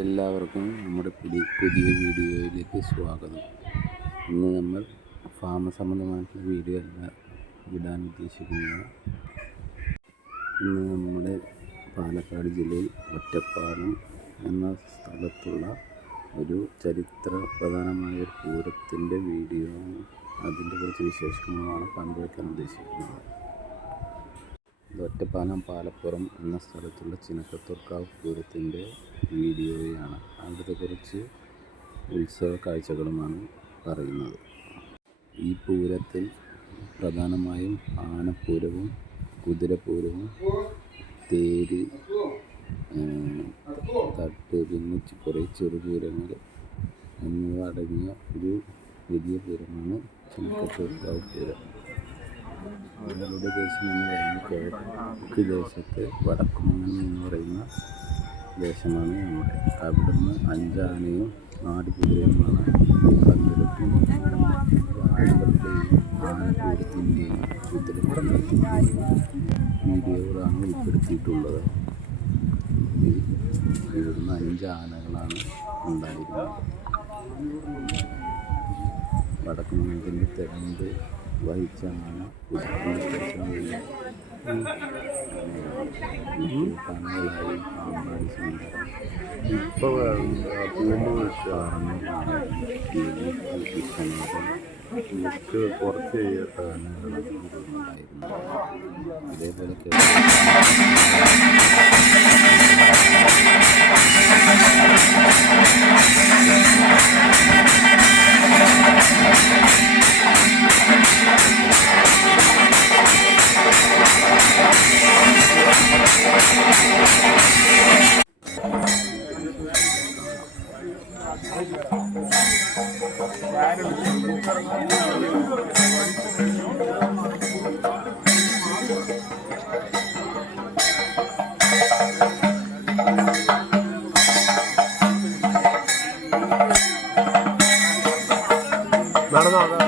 എല്ലാവർക്കും നമ്മുടെ പുതിയ പുതിയ വീഡിയോയിലേക്ക് സ്വാഗതം. ഇന്ന് നമ്മൾ ഫാമ സംബന്ധമായിട്ടുള്ള വീഡിയോ അല്ല ഇടാൻ ഉദ്ദേശിക്കുന്നത്. ഇന്ന് നമ്മുടെ പാലക്കാട് ജില്ലയിൽ ഒറ്റപ്പാലം എന്ന സ്ഥലത്തുള്ള ഒരു ചരിത്ര പ്രധാനമായ ഒരു പൂരത്തിന്റെ വീഡിയോ അതിന്റെ കുറച്ച് വിശേഷങ്ങളുമാണ് പങ്കുവയ്ക്കാൻ ഉദ്ദേശിക്കുന്നത്. ഒറ്റപ്പാലം പാലപ്പുറം എന്ന സ്ഥലത്തുള്ള ചിനക്കത്തൂർക്കാവ് പൂരത്തിന്റെ വീഡിയോയാണ്. അവിടുത്തെ കുറച്ച് ഉത്സവ കാഴ്ചകളുമാണ് പറയുന്നത്. ഈ പൂരത്തിൽ പ്രധാനമായും ആനപ്പൂരവും കുതിരപ്പൂരവും തേര് തട്ട് പിന്നെ ചെ- കുറേ ചെറുപൂരങ്ങൾ എന്നിവ അടങ്ങിയ ഒരു വലിയ പൂരമാണ് ചിനക്കത്തൂർക്കാവ് പൂരം. അവരുടെ ദേശം എന്ന് പറയുന്നത് കിഴക്ക് ദേശത്ത് വടക്കുമങ്ങൻ എന്ന് പറയുന്ന ദേശമാണ് നമ്മുടെ അവിടുന്ന് അഞ്ചാനയും നാല് കുതിരയുമാണ് ഈ പങ്കെടുക്കും ആനകളുടെയും ആനപൂരത്തിന്റെയും കുതിരപ്പൂരത്തിന്റെയും വീഡിയോകളാണ് ഉൾപ്പെടുത്തിയിട്ടുള്ളത് ഇവിടുന്ന് അഞ്ച് ആനകളാണ് ഉണ്ടായിരുന്നത്. വടക്കുമങ്ങന്റെ തെരഞ്ഞ് വഹിച്ച ആന കുതിരപ്പൂരത്തിന് കണ്ണുകളായി പാമ്പാടി സുന്ദരം ഇപ്പോൾ പൂമ്പ് വെച്ചാണ് വിശ്വനാഥൻ മുക്ക് കുറച്ച് ചെയ്യട്ടെ ഉണ്ടായിരുന്നു അതേപോലെ நடந்தா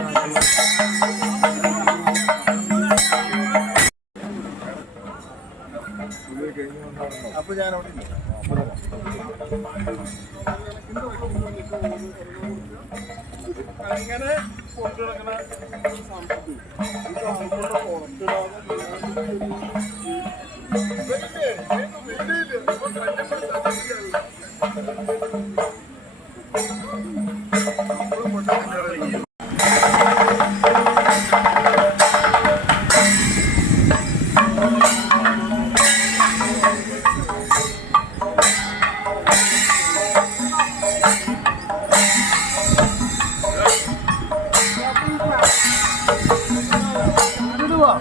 അപ്പൊ ഞാൻ അവിടെ അങ്ങനെ കൊണ്ടുനടക്കണ സമ്പത്ത് ഇത് ആൾക്കൊണ്ട് പുറത്തിടാതെ. விடுவா